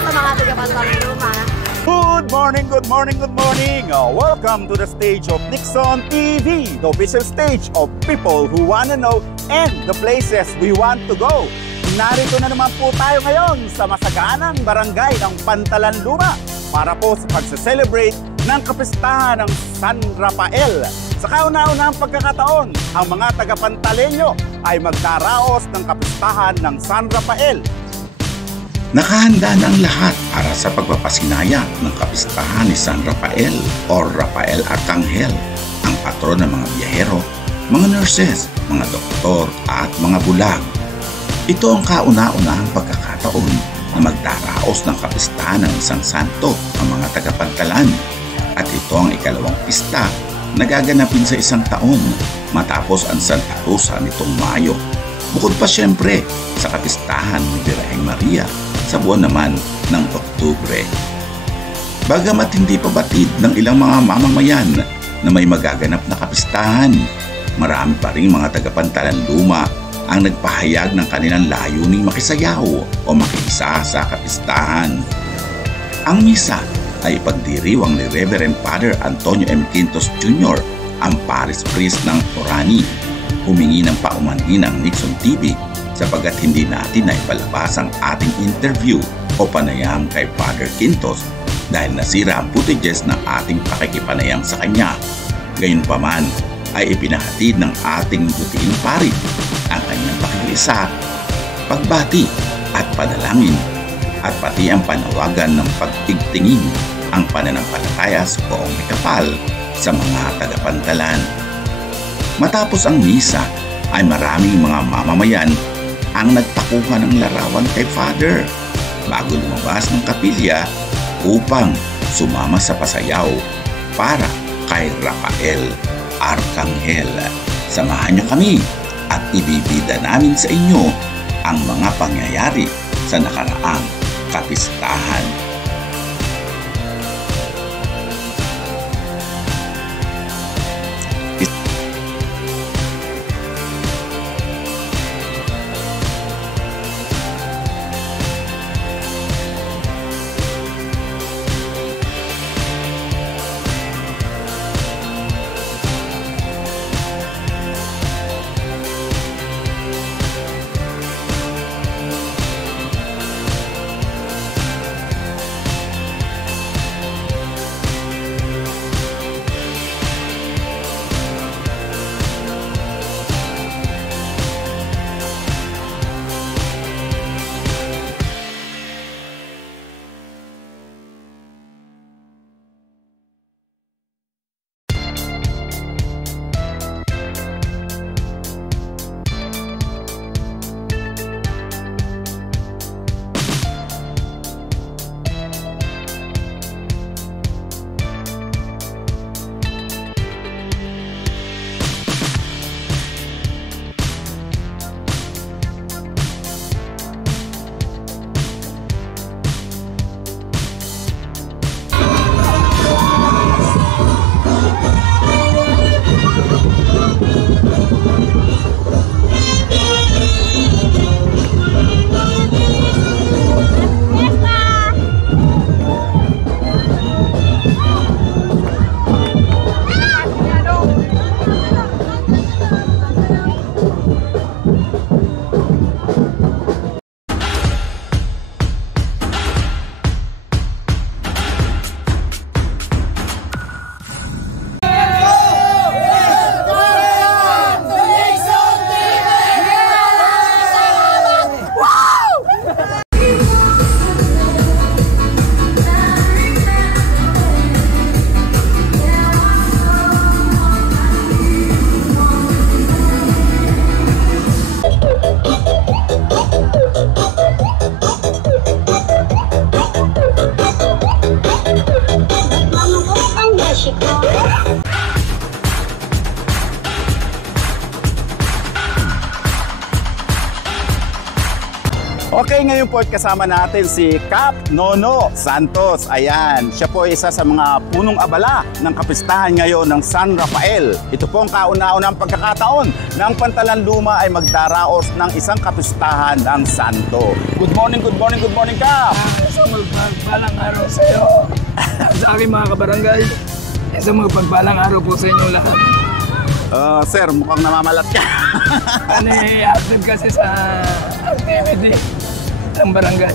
sa mga taga-Pantalan Luma. Good morning, good morning, good morning! Welcome to the stage of Nixon TV, the official stage of people who wanna know and the places we want to go. Narito na naman po tayo ngayon sa masaganang barangay ng Pantalan Luma para po sa pagse-celebrate ng kapistahan ng San Rafael. Sa kauna-unahang pagkakataon, ang mga taga-Pantalenyo ay magdaraos ng kapistahan ng San Rafael. Nakahanda na ang lahat para sa pagpapasinaya ng kapistahan ni San Rafael o Rafael Arcangel, ang patron ng mga biyahero, mga nurses, mga doktor at mga bulag. Ito ang kauna-unahang pagkakataon na magdaraos ng kapistahan ng isang santo ang mga taga-Pantalan, at ito ang ikalawang pista na gaganapin sa isang taon matapos ang Santa Rosa nitong Mayo. Bukod pa siyempre sa kapistahan ni Birheng Maria sa buwan naman ng Oktubre. Bagamat hindi pa batid ng ilang mga mamamayan na may magaganap na kapistahan, marami pa rin mga taga-Pantalan Luma ang nagpahayag ng kanilang layuning makisayaw o makiisa sa kapistahan. Ang misa ay ipagdiriwang ni Reverend Father Antonio M. Quintos Jr., ang Parish Priest ng Orani. Humingi ng paumanhin ng Nixon TV sapagkat hindi natin na ipalabas ang ating interview o panayam kay Father Quintos dahil nasira ang footages ng ating pakikipanayam sa kanya. Gayunpaman ay ipinahatid ng ating butiing pari ang kanyang pakikisa, pagbati at panalangin at pati ang panawagan ng pagtigtingin ang pananampalataya sa buong may kapal sa mga taga-Pantalan. Matapos ang misa ay maraming mga mamamayan ang nagpakuha ng larawan kay Father bago lumabas ng kapilya upang sumama sa pasayaw para kay Rafael Arcangel. Samahan niyo kami at ibibida namin sa inyo ang mga pangyayari sa nakaraang kapistahan. ngayon po kasama natin si Cap Nono Santos. Ayan, siya po isa sa mga punong abala ng kapistahan ngayon ng San Rafael. Ito po ang kauna-unang pagkakataon ng Pantalan Luma ay magdaraos ng isang kapistahan ng Santo. Good morning, Cap! Isang magpagpalang araw sa iyo, sa aking mga kabarangay. Isang magpagpalang araw po sa inyo lahat. Sir, mukhang namamalat ka. Active kasi sa activity ng barangay.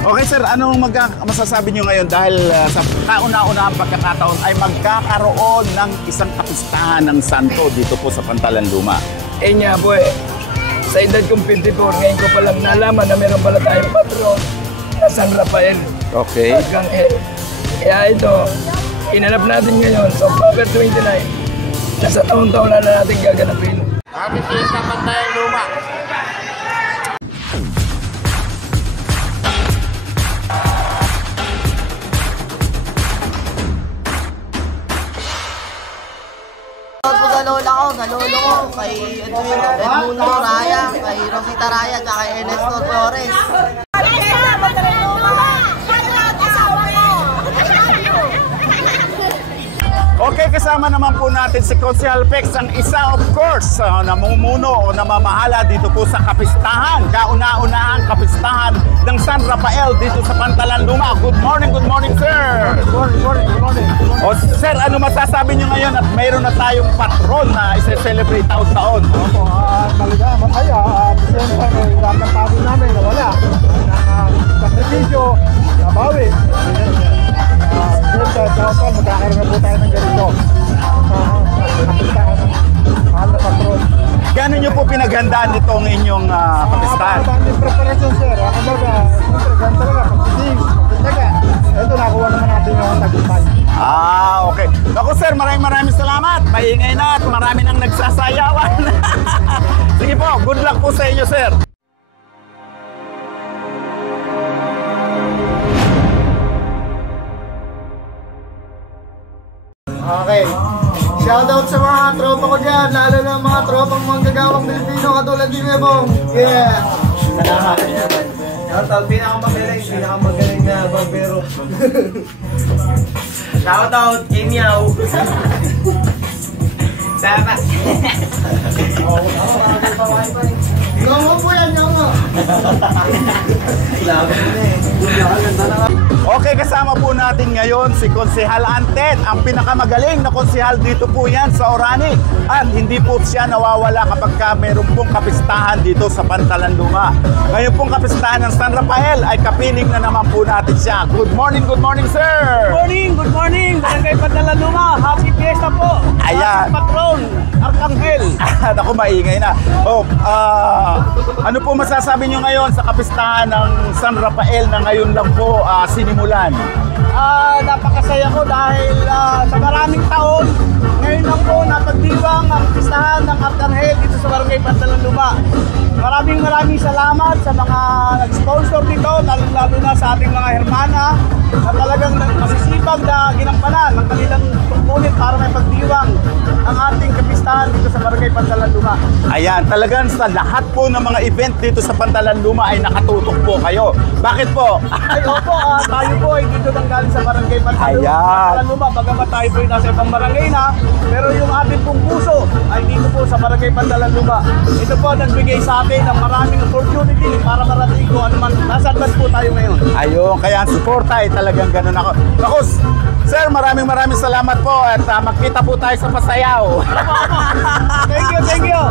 Okay sir, anong masasabi nyo ngayon dahil sa kauna-unahang pagkakataon ay magkakaroon ng isang kapistahan ng Santo dito po sa Pantalan Luma? Nga po sa edad kong 54, ngayon ko palang nalaman na meron pala tayong patron na San Rafael. Okay. Arcangel. Kaya ito, inanap natin ngayon sa October 29. Nasa taon-taon na natin gaganapin. Happy Fiesta Pantalan Luma! Sa lola ko, sa lolo ko, kay Edmundo Raya, kay Rosita Raya, at kay Ernesto Flores. Okay, kasama naman po natin si Konsehal Pex, ang isa of course namumuno o namamahala dito po sa kapistahan, kauna-unahang kapistahan ng San Rafael dito sa Pantalan Luma. Good morning, sir! Good morning. O sir, ano masasabi nyo ngayon at mayroon na tayong patron na isa-celebrate taon-taon? Opo, talaga masaya at siyempre lahat ng pagod namin nawala. Sakripisyo, nabawi. Siyempre, taon-taon magkakaroon na po tayo ng ganito. Kapistahan ng mahal na patron. Gano'n nyo po pinaghandaan itong inyong kapistahan? Ang preparation sir, kumbaga, siyempre, ganito talaga, pagtitis, pagtitaga. Ito, nakuha naman natin yung tagumpay. Okay. Ako sir, maraming salamat. Maingay na at marami nang nagsasayawan. Sige po, good luck po sa inyo sir. Okay. Shoutout sa mga tropa ko dyan, lalo na mga tropang manggagawang Pilipino katulad ni Mebong. Yeah! Salamat. Shoutout, pinakamagaling na barbero. Shoutout, Kimiao. Salamat. Gongo po yan, gongo. Okay, kasama po natin ngayon si Konsehal Antet, ang pinakamagaling na konsehal dito po yan sa Orani. At hindi po siya nawawala kapag meron pong kapistahan dito sa Pantalan Luma. Ngayon pong kapistahan ng San Rafael ay kapiling na naman po natin siya. Good morning, sir! Good morning! Barangay Pantalan Luma! Happy Fiesta po! Ayan. Patron, Arcangel! Naku, maingay na. Ano po masasabi nyo ngayon sa kapistahan ng San Rafael na ngayon lang po sinimulan? Napakasaya ko dahil sa maraming taon, ngayon lang po napagdiwang ang pistahan ng Arcangel dito sa Barangay Pantalan Luma. Maraming salamat sa mga nag-sponsor dito, lalo na sa ating mga hermana na talagang masisipag na ginampanan ng kanilang tungkulin para may pagdiwang ang ating kapistahan dito sa Barangay Pantalan Luma. Ayan, talagang sa lahat po ng mga event dito sa Pantalan Luma ay nakatutok po kayo. Bakit po? Ay, opo, tayo po ay dito nang galing sa Barangay Pantalan Luma. Bagamat tayo po ay nasa ibang barangay na, pero yung ating pong puso ay dito po sa Barangay Pantalan Luma. Ito po nagbigay sa atin ng maraming opportunity para marating ko ano man, nasa advance po tayo ngayon. Ayun, kaya ang suporta ay talagang ganun ako. Naku, sir, maraming salamat po at magkita po tayo sa pasayaw. Thank you.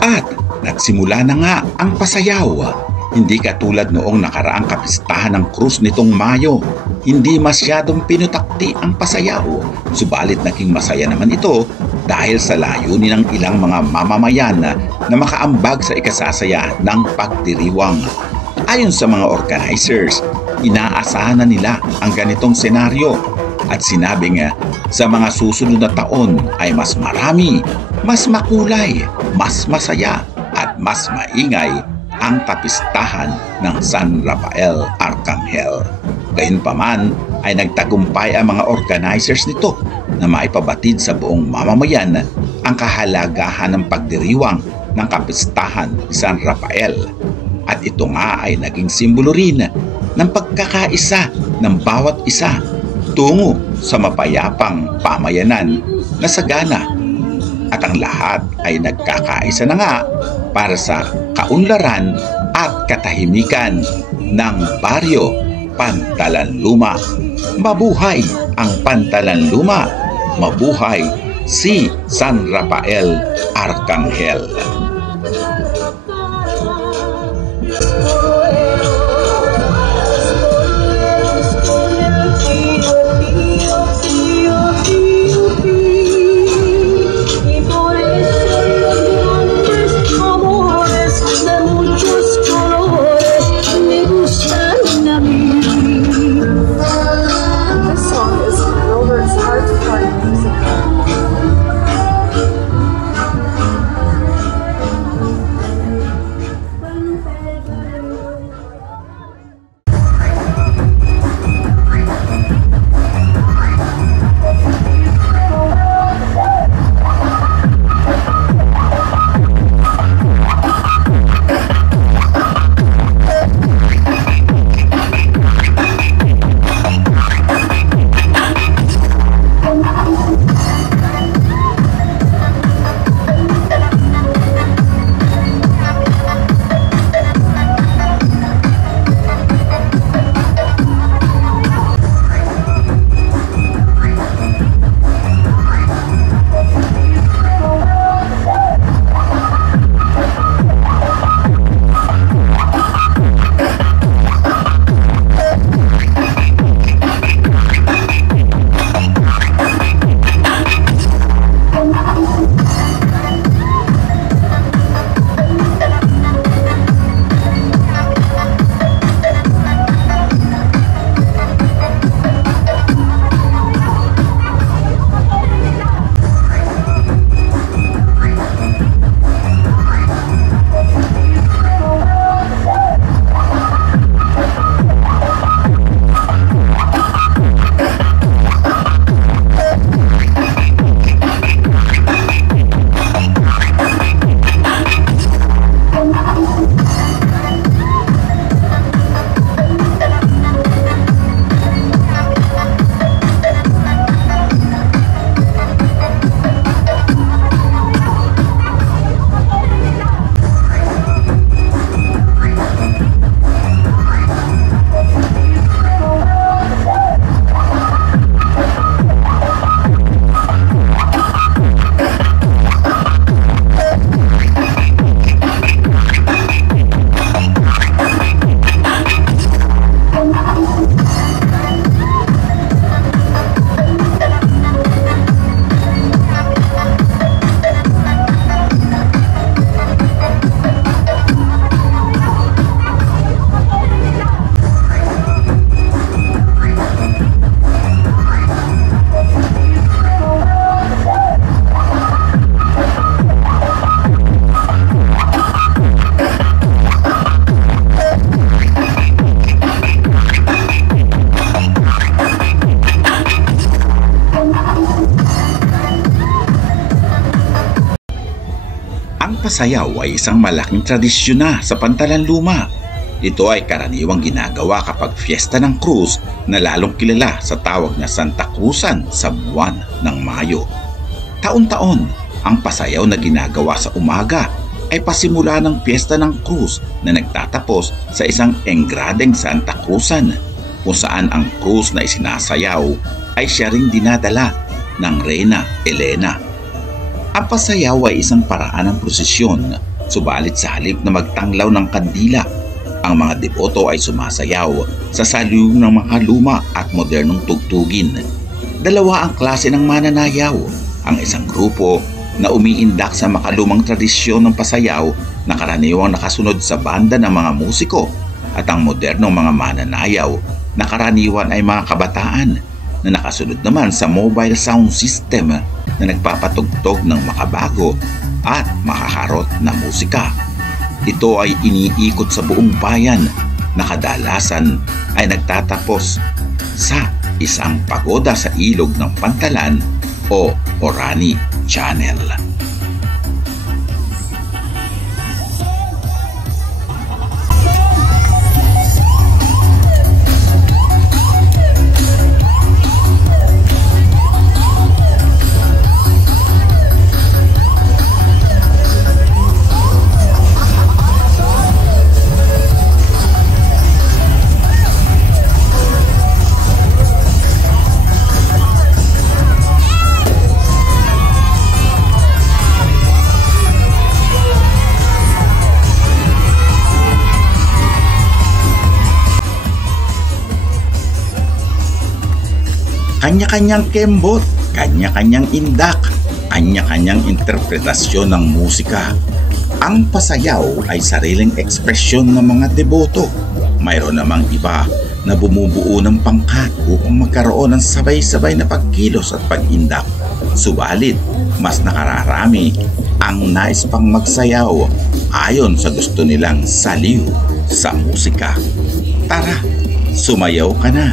At nagsimula na nga ang pasayaw. Hindi katulad noong nakaraang kapistahan ng krus nitong Mayo. Hindi masyadong pinutakti ang pasayaw. Subalit naging masaya naman ito dahil sa layunin ng ilang mga mamamayan na makaambag sa ikasasaya ng pagdiriwang. Ayon sa mga organizers, inaasahan na nila ang ganitong senaryo at sinabi nga sa mga susunod na taon ay mas marami, mas makulay, mas masaya at mas maingay ang kapistahan ng San Rafael Arcangel. Gayunpaman ay nagtagumpay ang mga organizers nito na maipabatid sa buong mamamayan ang kahalagahan ng pagdiriwang ng kapistahan ni San Rafael. At ito nga ay naging simbolo rin ng pagkakaisa ng bawat isa tungo sa mapayapang pamayanan na sagana. At ang lahat ay nagkakaisa na nga para sa kaunlaran at katahimikan ng baryo Pantalanluma. Mabuhay ang Pantalanluma! Mabuhay si San Rafael Arcangel! Pasayaw ay isang malaking tradisyon na sa Pantalanluma. Ito ay karaniwang ginagawa kapag fiesta ng Cruz na lalong kilala sa tawag na Santa Cruzan sa buwan ng Mayo. Taon-taon, ang pasayaw na ginagawa sa umaga ay pasimula ng fiesta ng Cruz na nagtatapos sa isang engradeng Santa Cruzan kung saan ang krus na isinasayaw ay siya ring dinadala ng Reyna Elena. Ang pasayaw ay isang paraan ng prosesyon, subalit sa halip na magtanglaw ng kandila, ang mga deboto ay sumasayaw sa saliw ng mga luma at modernong tugtugin. Dalawa ang klase ng mananayaw, ang isang grupo na umiindak sa makalumang tradisyon ng pasayaw na karaniwang nakasunod sa banda ng mga musiko, at ang modernong mga mananayaw na karaniwan ay mga kabataan na nakasunod naman sa mobile sound system na nagpapatugtog ng makabago at makaharot na musika. Ito ay iniikot sa buong bayan na kadalasan ay nagtatapos sa isang pagoda sa ilog ng Pantalan o Orani Channel. Kanya-kanyang kembot, kanya-kanyang indak, kanya-kanyang interpretasyon ng musika. Ang pasayaw ay sariling ekspresyon ng mga deboto. Mayroon namang iba na bumubuo ng pangkat upang magkaroon ng sabay-sabay na pagkilos at pag-indak. Subalit, mas nakararami ang nais pang magsayaw ayon sa gusto nilang saliw sa musika. Tara, sumayaw ka na!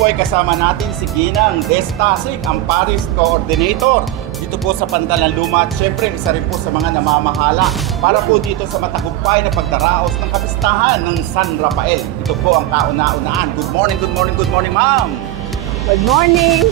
po ay kasama natin si Ginang Destasig, ang Paris Coordinator dito po sa Pantalan Luma. At syempre, isa rin po sa mga namamahala para po dito sa matagumpay na pagdaraos ng kapistahan ng San Rafael. Ito po ang kauna-unaan. Good morning, ma'am! Good morning!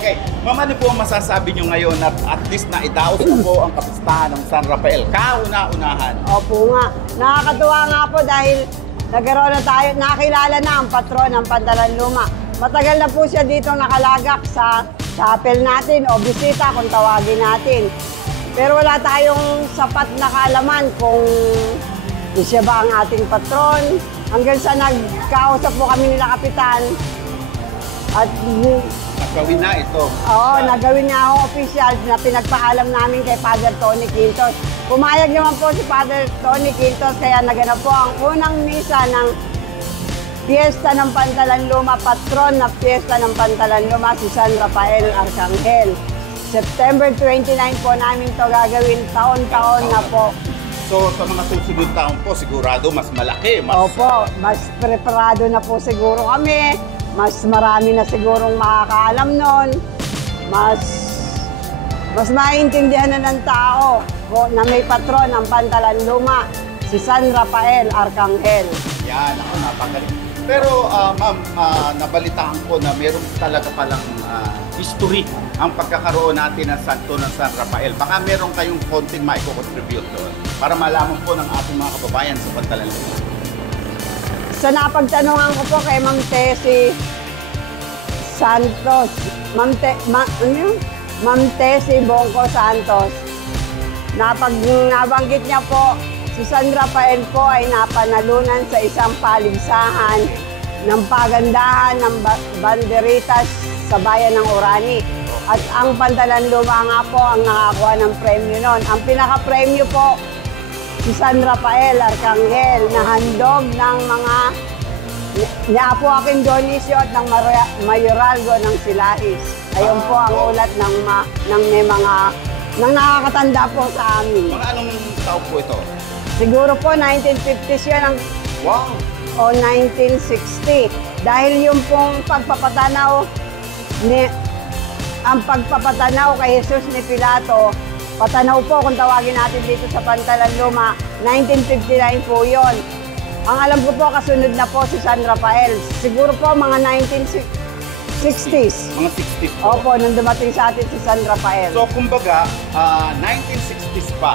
Okay, ma'am, ano po ang masasabi nyo ngayon at least na idaos na po ang kapistahan ng San Rafael? Kauna-unahan. Opo nga. Nakakatuwa nga po dahil nagkaroon na tayo, nakilala na ang patron ng Pantalan Luma. Matagal na po siya dito nakalagak sa chapel natin o bisita kung tawagin natin. Pero wala tayong sapat na kaalaman kung siya ba ang ating patron. Hanggang sa nagkausap po kami nila Kapitan at Nagawin na ito. oo, nagawin niya ako official na pinagpaalam namin kay Father Tony Quintos. Pumayag naman po si Father Tony Quintos kaya naganap po ang unang misa ng Fiesta ng Pantalan Luma, patron na Fiesta ng Pantalan Luma, si San Rafael Arcangel. September 29 po namin to gagawin, taon-taon na po. So sa mga susunod taon po, sigurado mas malaki. Opo, mas preparado na po siguro kami, mas marami na sigurong makakaalam nun, mas maintindihan na ng tao na may patron ng Pantalan Luma, si San Rafael Arcangel. Yan, ako napagaling. Pero ma'am, nabalitaan ko na meron talaga palang history ang pagkakaroon natin ng Santo ng San Rafael. Baka meron kayong konting maiko-contribute doon para malaman po ng ating mga kababayan sa Pantalan Luma. Sa napagtanungan ko po kay Ma'am Tessie Santos, Ma'am Tessie Bongko Santos, nabanggit niya po, si San Rafael po ay napanalunan sa isang paligsahan ng pagandahan ng banderitas sa bayan ng Orani. At ang Pantalan Luma nga po ang nakakuha ng premyo noon. Ang pinaka-premyo po, si San Rafael Arcangel na handog ng mga ni Apo Joaquin Dionisio at ng Mayoralgo ng Silais. Ayun po ang ulat ng nakakatanda po sa amin. Mga anong taon po ito? Siguro po 1950s yan Wow! o 1960. Dahil yung pong pagpapatanaw kay Jesus ni Pilato, patanaw po kung tawagin natin dito sa Pantalan Luma, 1959 po yon. Ang alam ko po, kasunod na po si San Rafael. Siguro po mga 1960s. Mga 60s po. Opo, nung dumating sa atin si San Rafael. So kumbaga, 1960s pa,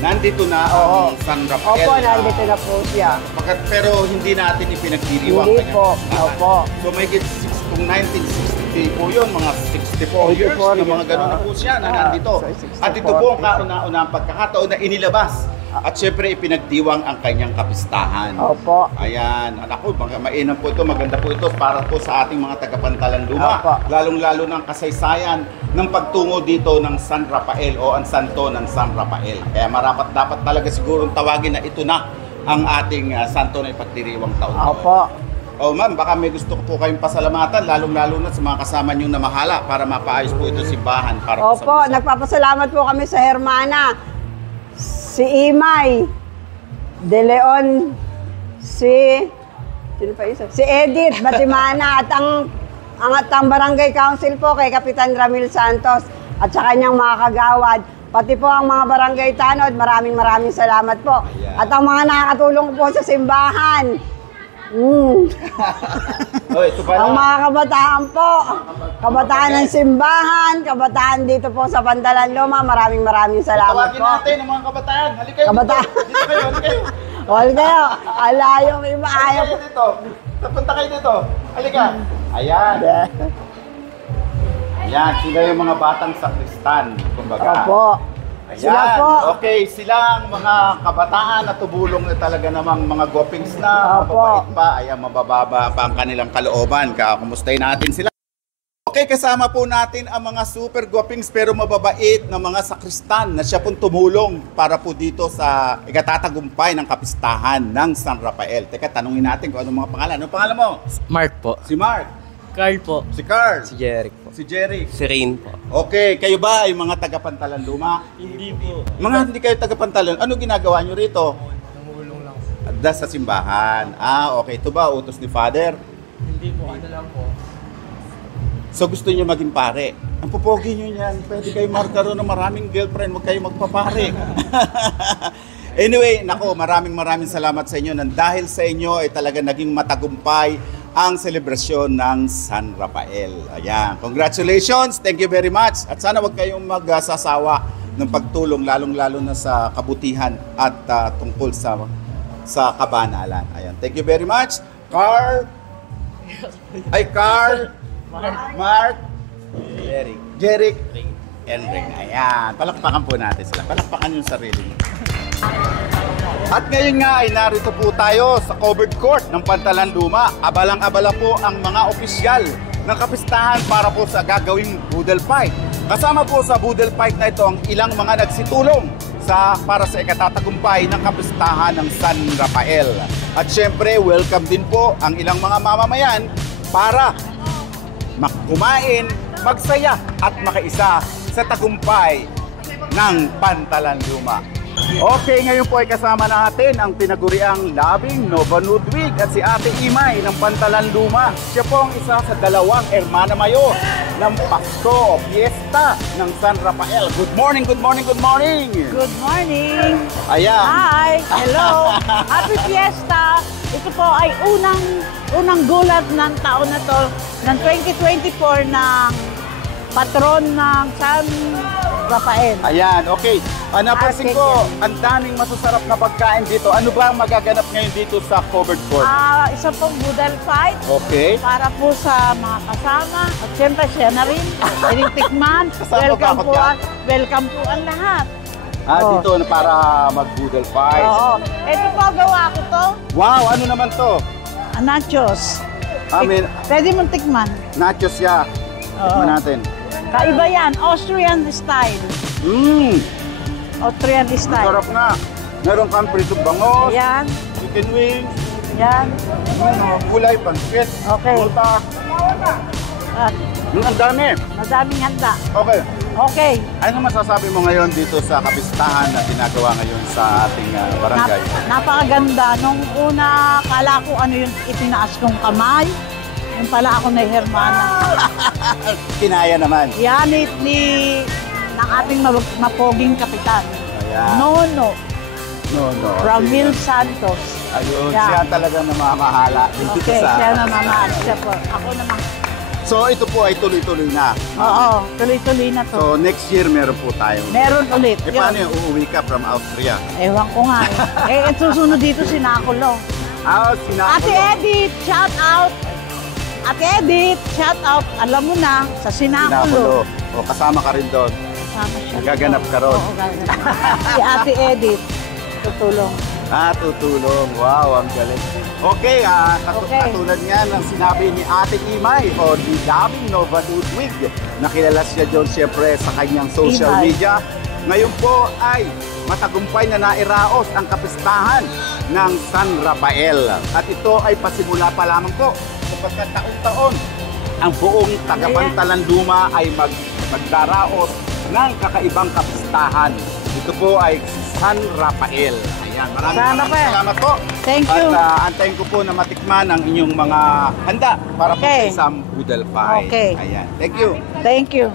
nandito na ang San Rafael. Opo, nandito na po siya. Pero hindi natin ipinagdiriwang. Hindi kanya. po, opo. So may kung 1960 po yun, mga 64 years, na mga gano'n na po siya na nandito. So 64 At ito po ang kauna-unang pagkakataon na inilabas. At syempre ipinagdiwang ang kanyang kapistahan. Opo. Ayan, anak ko, mainam po ito, maganda po ito para po sa ating mga taga-Pantalan Luma. Opo. Lalong-lalo ng kasaysayan ng pagtungo dito ng San Rafael o ang santo ng San Rafael. Kaya dapat talaga sigurong tawagin na ito na ang ating santo na ipagdiriwang taon. Opo. Oh ma'am, baka may gusto ko po kayong pasalamatan, lalong-lalo na sa mga kasama niyong namahala para mapaayos po ito simbahan. Para po Opo, nagpapasalamat po kami sa Hermana. Si Imay De Leon, si Edith Batimana at ang barangay council po kay Kapitan Ramil Santos at sa kanyang mga kagawad. Pati po ang mga barangay tanod, maraming salamat po. Ayan. At ang mga nakakatulong po sa simbahan. Oh, ito pala. Ang mga kabataan po, kabataan ng simbahan, kabataan dito po sa Pantalan Luma, maraming salamat Tawagin po. natin ang mga kabataan. Halika kayo Kabataan. dito. Dito kayo, halika kayo. Huwag kayo, alayong iba, ayaw Halika kayo dito. Punta kayo dito. Halika. Ayan. Ayan, sila yung mga batang sakristan. Kumbaga. Opo. Sila Ayan. po. Okay, silang mga kabataan na tumulong na talaga namang mga gopings na, Opo. mababait pa, ayan, mabababa pa ang kanilang kalooban. Kumustahin natin sila. Okay, kasama po natin ang mga super gopings pero mababait na mga sakristan na siya pong tumulong para po dito sa ikatatagumpay ng kapistahan ng San Rafael. Teka, tanungin natin kung anong mga pangalan. Anong pangalan mo? Mark po. Si Mark. Carl po. Si Carl. Si Jeric po. Si Jerry. Si Rain po. Okay, kayo ba ay mga taga-Pantalan Luma? Hindi po. Mga hindi kayo taga-Pantalan, ano ginagawa nyo rito? Namulong lang. Sa simbahan. Ah, okay. Ito ba utos ni Father? Hindi po, ano lang po. So gusto niyo maging pare. Ang pupogi niyo yan. Pwede kayo magkaroon ng maraming girlfriend. Huwag kayo magpapare. Anyway, nako, maraming salamat sa inyo. Nang dahil sa inyo ay talaga naging matagumpay ang selebrasyon ng San Rafael. Ayan. Congratulations. Thank you very much. At sana huwag kayong magsasawa ng pagtulong, lalong-lalo na sa kabutihan at tungkol sa kabanalan. Ayan. Thank you very much. Carl, Mark, Jeric, and Ring. Ayan. Palakpakan po natin sila. Palakpakan yung sarili niyo. At ngayon nga ay narito po tayo sa covered court ng Pantalan Luma. Abalang-abala po ang mga opisyal ng kapistahan para po sa gagawing boodle fight. Kasama po sa boodle fight na ito ang ilang mga nagsitulong para sa ikatatagumpay ng kapistahan ng San Rafael. At syempre, welcome din po ang ilang mga mamamayan para kumain, magsaya at makaisa sa tagumpay ng Pantalan Luma. Okay, ngayon po ay kasama natin ang tinaguriang Labing Nova Ludwig at si Ate Imay ng Pantalan Luma. Siya po ang isa sa dalawang Hermana Mayor ng Pasko o Fiesta ng San Rafael. Good morning, good morning, good morning! Good morning! Ayan. Hi! Hello! Happy Fiesta! Ito po ay unang gulat ng taon na to ng 2024 ng patron ng San Rafael. Ayan, okay. Napansin ko, ang daming masasarap na pagkain dito. Ano ba ang magaganap ngayon dito sa covered court? Isa pong boodle fight. Okay. Para po sa mga kasama. At siyempre siya na rin. Tinitikman. Kasama ba ako? Welcome po ang lahat. Dito na para mag-boodle fight. Oo. Ito po, gawa ko to. Wow, ano naman to? Nachos. Pwede mong tikman. Nachos ya. Tikman natin. Kaiba yan. Austrian style. Austrian style. Masarap nga. Meron kang pritong bangos. Yan. Chicken wings. Yan. Gulay, pancit. Okay. Multa. At Ang dami. madaming handa. Okay. Okay. Ano masasabi mo ngayon dito sa kapistahan na ginagawa ngayon sa ating barangay? Napakaganda. Nung una, kala ko ano yung itinaas kong kamay. Yung pala ako na Hermana. Kinaya naman. Yan ng ating mapoging kapitan. Ayan. Nono. No. Ramil Santos. Ayun, Yan. siya talaga namamahala dito Okay, sa... siya namamahal. Siya po. Ako naman. So ito po ay tuloy-tuloy na. Oo, tuloy-tuloy na to. So next year meron po tayo. Meron ulit. Paano yung uuwi ka from Austria? Ewan ko nga eh. Susunod dito si Nakulo. Ate Edith, shout out! Ate Edith, shout out! Alam mo na, sa Sinakulo. O kasama ka rin doon. Kasama siya. Gaganap ka ron. Oo, gaganap. Si Ate Edith, tutulong. Tutulong. Wow, ang galing. Okay, Okay. katulad nga ng sinabi ni Ate Imay o ni Labing Nova Ludwig, nakilala siya doon siyempre sa kanyang social Imay. media. Ngayon po ay matagumpay na nairaos ang kapistahan ng San Rafael. At ito ay pasimula pa lamang po sapagkat taon-taon ang buong taga-Pantalan Luma ay magdaraos ng kakaibang kapistahan. Ito po ay San Rafael. Ayan, maraming salamat po. Thank you. At antayin ko po na matikman ang inyong mga handa para po sa isang boodle fight. Okay. Ayan. Thank you. Thank you.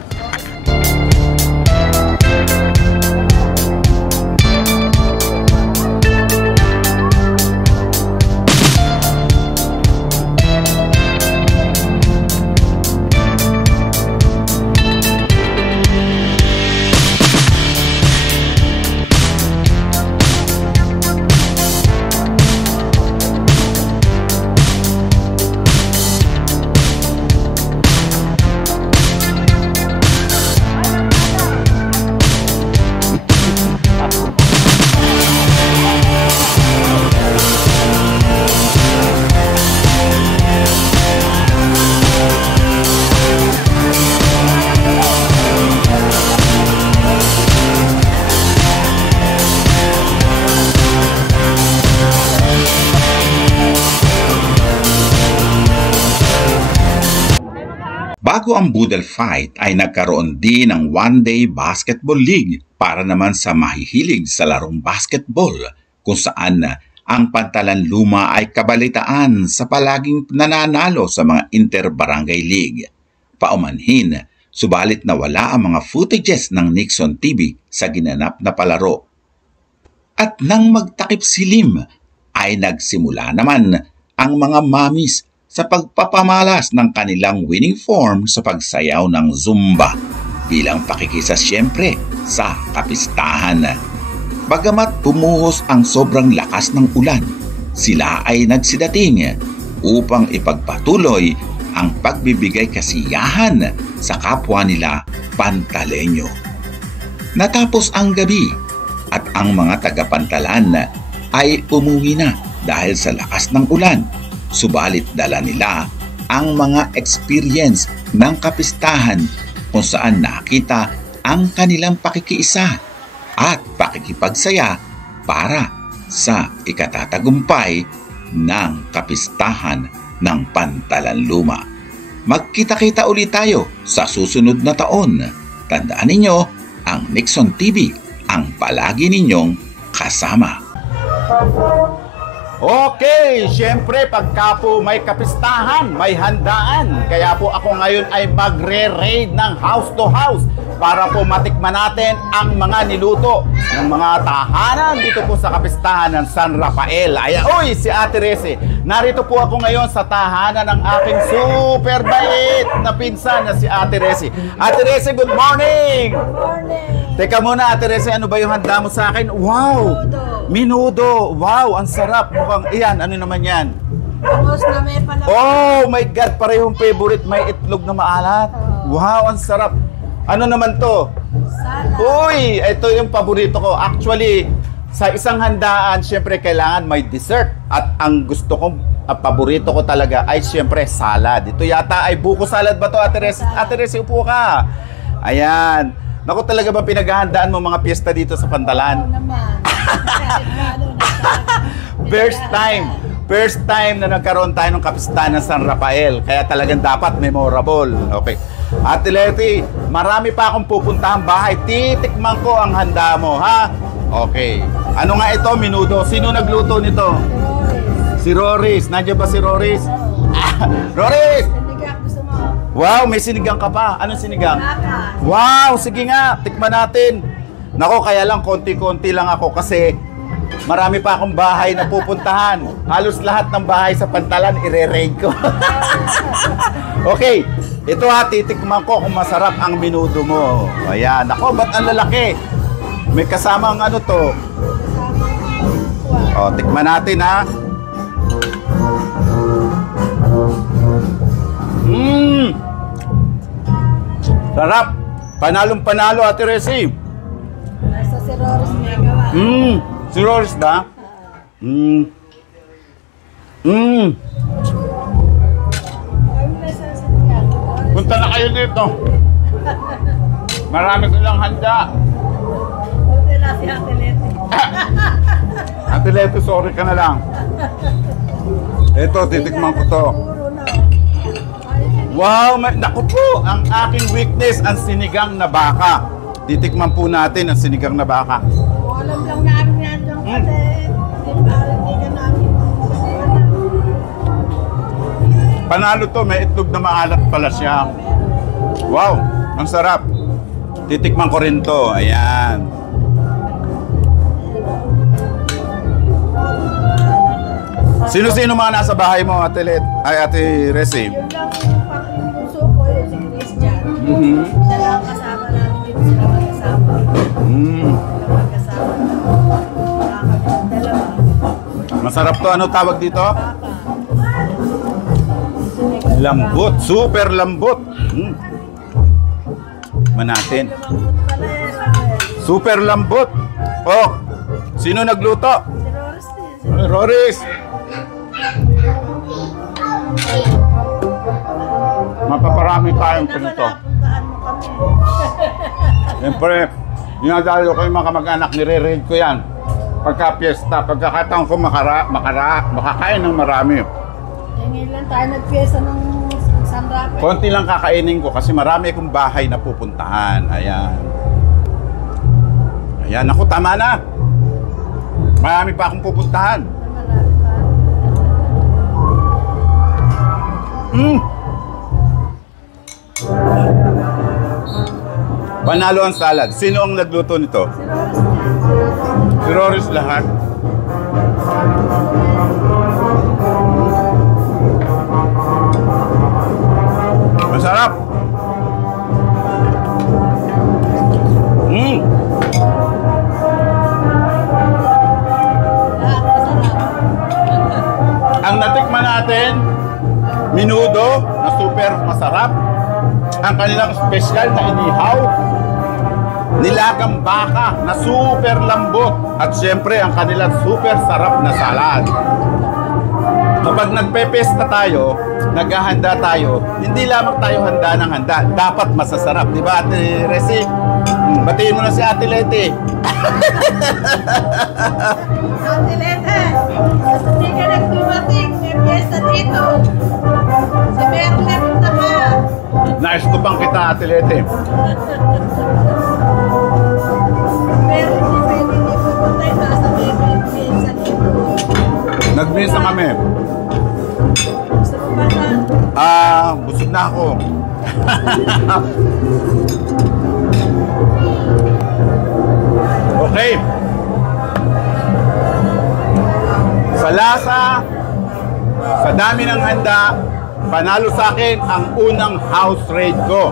Bago ang boodle fight ay nagkaroon din ng one-day basketball league para naman sa mahihilig sa larong basketball kung saan Ang Pantalan Luma ay kabalitaan sa palaging nananalo sa mga Inter-Barangay League. Paumanhin, subalit nawala ang mga footages ng Nixon TV sa ginanap na palaro. At nang magtakip silim, ay nagsimula naman ang mga mamis sa pagpapamalas ng kanilang winning form sa pagsayaw ng Zumba bilang pakikisa siyempre sa kapistahan. Bagamat bumuhos ang sobrang lakas ng ulan, sila ay nagsidating upang ipagpatuloy ang pagbibigay kasiyahan sa kapwa nila Pantaleño. Natapos ang gabi at ang mga taga-Pantalan ay umuwi na dahil sa lakas ng ulan, subalit dala nila ang mga experience ng kapistahan kung saan nakita ang kanilang pakikiisa at pakikipagsaya para sa ikatatagumpay ng kapistahan ng Pantalan Luma. Magkita-kita ulit tayo sa susunod na taon. Tandaan ninyo, ang Nixon TV ang palagi ninyong kasama. Okay, syempre pagka po may kapistahan, may handaan. Kaya po ako ngayon ay magre-raid ng house to house para po matikman natin ang mga niluto ng mga tahanan dito po sa kapistahan ng San Rafael. Ay, uy, si Ate Rese. Narito po ako ngayon sa tahanan ng aking super bait na pinsan na si Ate Rese. Ate Rese, good morning! Good morning! Teka muna, Ate Rese, ano ba yung handa mo sa akin? Wow! Minudo! Wow, ang sarap! Mukhang, iyan, ano naman yan? Tapos na may pala. Oh my God, parehong favorite, may itlog na maalat. Wow, ang sarap! Ano naman to? Salad. Uy, ito yung paborito ko. Actually, sa isang handaan, syempre kailangan may dessert. At ang gusto kong, paborito ko talaga ay syempre salad. Ito yata ay buko salad ba to, Ate Rese? Ate Rese, upo ka. Ayan. Naku, talaga ba pinaghahandaan mo mga piyesta dito sa Pantalan? Oo naman. First time na nagkaroon tayo ng kapistahan ng San Rafael. Kaya talagang dapat memorable. Okay. Ate Leti, marami pa akong pupuntahang bahay. Titikman ko ang handa mo, ha? Okay. Ano nga ito, minudo? Sino nagluto nito? Si Roris. Nandiyan ba si Roris? Roris! Sinigang gusto mo? Wow, may sinigang ka pa. Anong sinigang? Baka. Wow, sige nga, tikman natin. Nako, kaya lang konti-konti lang ako kasi marami pa akong bahay na pupuntahan. Halos lahat ng bahay sa Pantalan ire-raid ko. Okay, ito ha, titikman ko kung masarap ang minudo mo. Ayan, nako, ba't ang lalaki? May kasamang ano to? O, tikman natin ha. Sarap. Panalong-panalo, Ate Resi. Nasa si Roris may gawa. Si Roris ba? Punta na kayo dito. Marami ko lang handa. Buti na si Ate Leti. Ate Leti, sorry ka na lang. Ito, titikman ko to. Puro na. Wow, naku po, ang aking weakness, ang sinigang na baka. Titikman po natin ang sinigang na baka. Alam lang namin yan yung kasi hindi ka namin. Panalo to, may itlog na maalat pala siya. Wow, ang sarap. Titikman ko rin to, ayan. Sino-sino mga nasa bahay mo, Ate Resi? Yun lang yung puso ko, yung si Christian. Siya lang kasama namin dito sila magkasama. Magkasama na. Dalawa. Masarap to, ano tawag dito? Baka. Lambot, super lambot. Manatin. Lumambot pala eh. Super lambot. Oh, sino nagluto? Si Roris din. Roris. Mapaparami tayong pinito. Napuntaan mo kami. Siyempre, dinadalo ko yung mga kamag-anak, nire-raid ko yan. Pagka piyesta, pagkakataon ko makakain ng marami. Ngayon lang tayo nagpiyesa ng San Rafael. Konti lang kakainin ko kasi marami akong bahay na pupuntahan. Ayan. Ayan, ako, tama na. Marami pa akong pupuntahan. Panalo ang salad. Sino ang nagluto nito? Si Roris lahat. Masarap. Ang natikman natin, minudo na super masarap. Ang kanilang special na inihaw, nilagang baka na super lambot. At syempre, ang kanilang super sarap na salad. Kapag nagpepesta tayo, naghahanda tayo, hindi lamang tayo handa ng handa. Dapat masasarap. Di ba, Ate Resi? Batiin mo na si Ate Leti. Ate Lete, hindi ka nagdumating. May piyesta dito. Si Merle, punta ka. Nais ko pang kita, Ate Leti. Pero hindi pwede hindi pupunta yung nasa may piyesta dito. Nagmisa kami. Gusto mo ba na? Busog na ako. Okay. Sa lasa, sa dami ng handa, panalo sa akin ang unang house raid ko.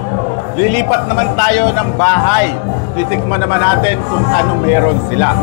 Lilipat naman tayo ng bahay. Titikman naman natin kung anong meron sila.